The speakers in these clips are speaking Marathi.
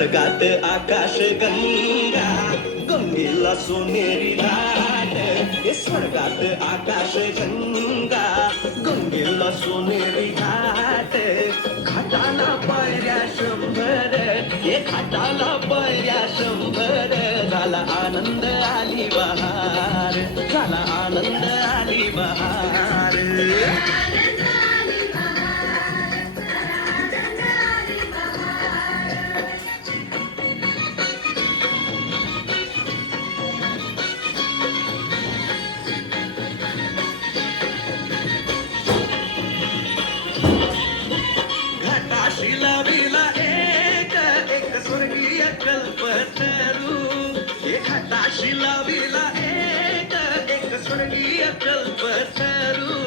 स्वर्गात आकाश गंगा गंगेला सोनेरी लाट हे स्वर्गात आकाश गंगा गंगेला सोनेरी घाट घाटाला पायऱ्या 100 हे घाटाला पायऱ्या 100 झाला आनंद आली बहार झाला आनंद आली बहार लाविला एक एक स्वर्गीय कल्पतरू एखादाशी लाविला एक एक स्वर्गीय कल्पतरू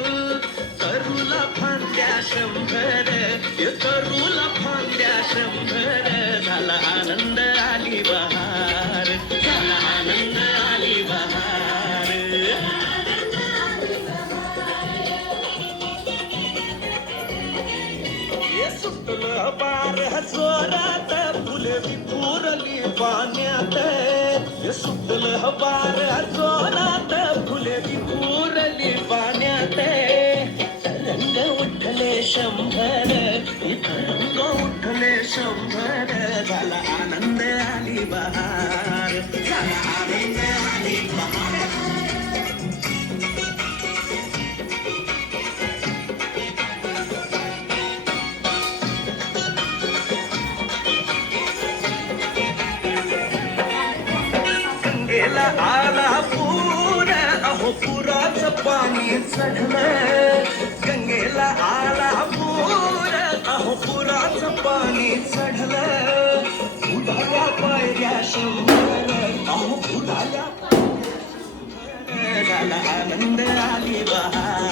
तरुला फांद्या 100 तरुला फांद्या 100 झाला आनंद आली बहार झाला आनंद आली बहार सुटलं बार जोरात फुले विखुरली पाण्यात सुटलं बार जोरात फुले विखुरली पाण्यात रंग उठले 100 रंग उठले 100 झाला आनंद आली बहार झाला आनंद आली बहार आला पूर अहो पुराचं पाणी चढलं गंगेला आला पूर अहो पुराचं पाणी चढलं उडाल्या पायऱ्या 100 अहो उडाल्या झाला आनंद आली बहार